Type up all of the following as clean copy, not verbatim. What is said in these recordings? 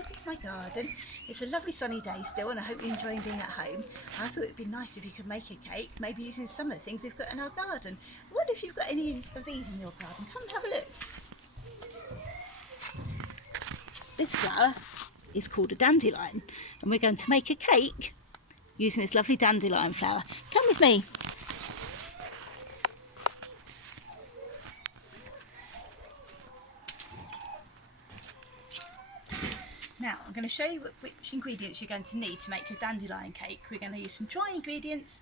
welcome to my garden. It's a lovely sunny day still and I hope you're enjoying being at home. I thought it would be nice if you could make a cake, maybe using some of the things we've got in our garden. I wonder if you've got any of these in your garden. Come and have a look. This flower is called a dandelion and we're going to make a cake using this lovely dandelion flower. Come with me. Now I'm going to show you which ingredients you're going to need to make your dandelion cake. We're going to use some dry ingredients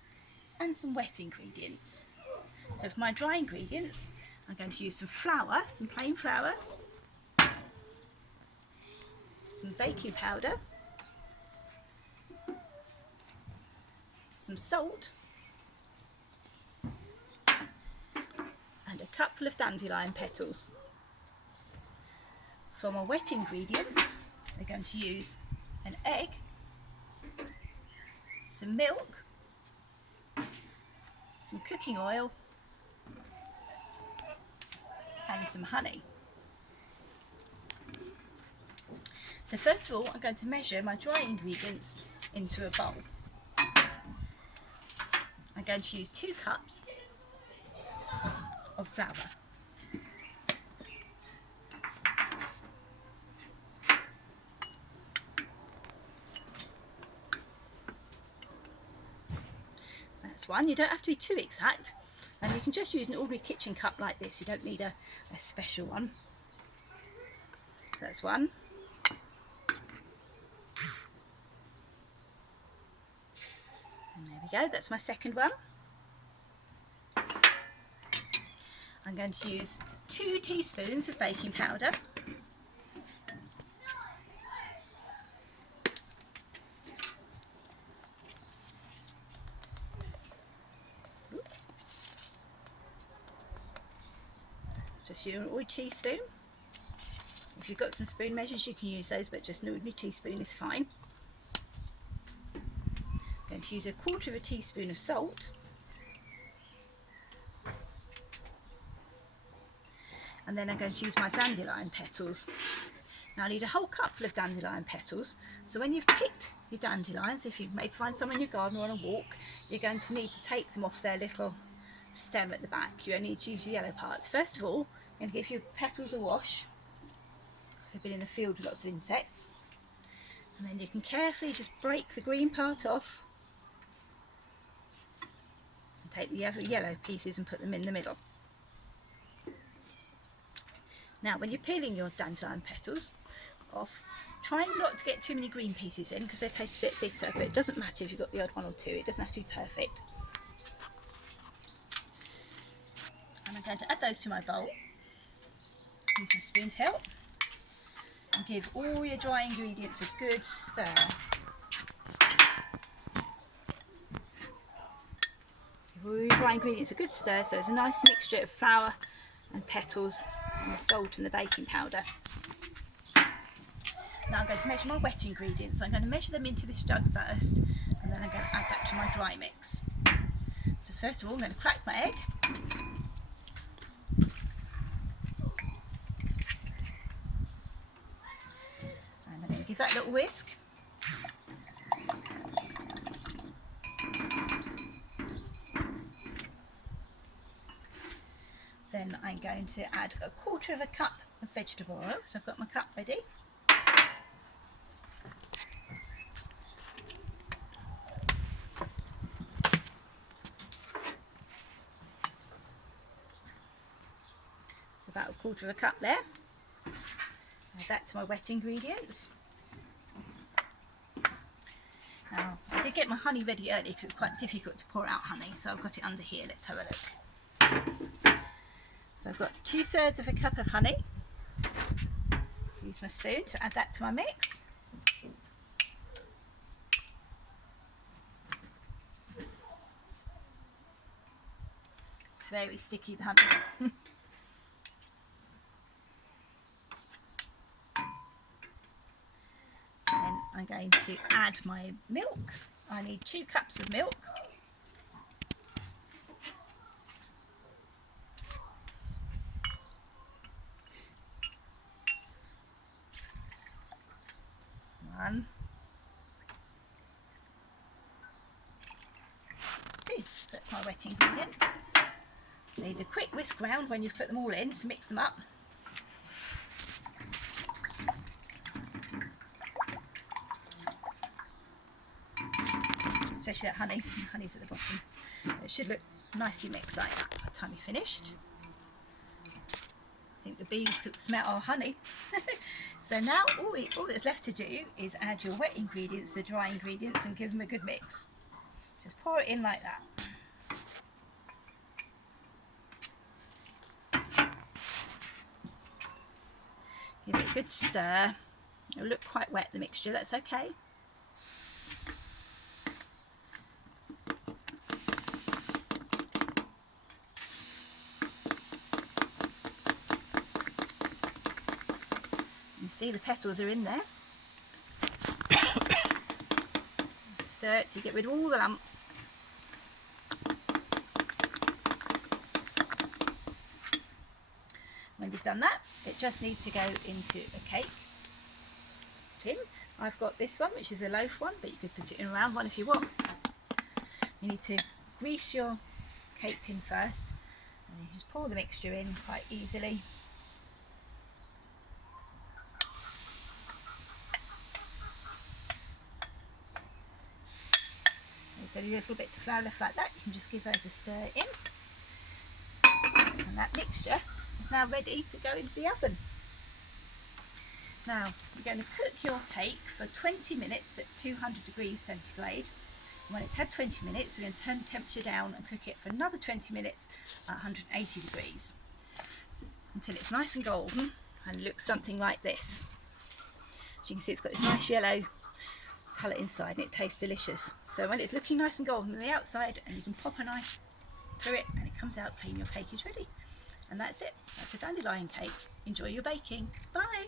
and some wet ingredients. So for my dry ingredients I'm going to use some flour, some plain flour, some baking powder, some salt and a cupful of dandelion petals. For my wet ingredients we're going to use an egg, some milk, some cooking oil and some honey. So first of all I'm going to measure my dry ingredients into a bowl. I'm going to use 2 cups of flour. That's one. You don't have to be too exact, and you can just use an ordinary kitchen cup like this. You don't need a special one. So that's one. And there we go, that's my second one. I'm going to use 2 teaspoons of baking powder. Just use an ordinary teaspoon. If you've got some spoon measures you can use those, but just an ordinary teaspoon is fine. I'm going to use a 1/4 teaspoon of salt. And then I'm going to use my dandelion petals. Now I need a whole cupful of dandelion petals. So when you've picked your dandelions, if you maybe find some in your garden or on a walk, you're going to need to take them off their little stem at the back. You only need to use the yellow parts. First of all, I'm going to give your petals a wash, because they've been in the field with lots of insects. And then you can carefully just break the green part off and take the yellow pieces and put them in the middle. Now when you're peeling your dandelion petals off, try not to get too many green pieces in because they taste a bit bitter, but it doesn't matter if you've got the odd one or two, it doesn't have to be perfect. And I'm going to add those to my bowl. Use my spoon to help. And give all your dry ingredients a good stir. Give all your dry ingredients a good stir so there's a nice mixture of flour and petals and the salt and the baking powder. Now I'm going to measure my wet ingredients. I'm going to measure them into this jug first and then I'm going to add that to my dry mix. So first of all I'm going to crack my egg. And I'm going to give that a little whisk. Then I'm going to add a 1/4 cup of vegetable oil. So I've got my cup ready. It's about a 1/4 cup there. Add that to my wet ingredients. Now I did get my honey ready early because it's quite difficult to pour out honey, so I've got it under here. Let's have a look. So I've got 2/3 cup of honey. Use my spoon to add that to my mix. It's very sticky, the honey. Then I'm going to add my milk. I need 2 cups of milk. 1, 2. So that's my wet ingredients. Need a quick whisk round when you've put them all in to mix them up. Especially that honey. The honey's at the bottom. It should look nicely mixed like that by the time you're finished. I think the bees could smell our honey. So now all that's left to do is add your wet ingredients, the dry ingredients, and give them a good mix. Just pour it in like that. Give it a good stir. It'll look quite wet, the mixture, that's okay. You see the petals are in there. Stir it to get rid of all the lumps. When you've done that, it just needs to go into a cake tin. I've got this one, which is a loaf one, but you could put it in a round one if you want. You need to grease your cake tin first, and you just pour the mixture in quite easily. There's any little bits of flour left like that, you can just give those a stir in. And that mixture is now ready to go into the oven. Now you're going to cook your cake for 20 minutes at 200 degrees centigrade. And when it's had 20 minutes, we're going to turn the temperature down and cook it for another 20 minutes at 180 degrees until it's nice and golden and looks something like this. As you can see, it's got this nice yellow colour inside and it tastes delicious. So when it's looking nice and golden on the outside, and you can pop a knife through it and it comes out clean, your cake is ready. And that's it. That's a dandelion cake. Enjoy your baking. Bye!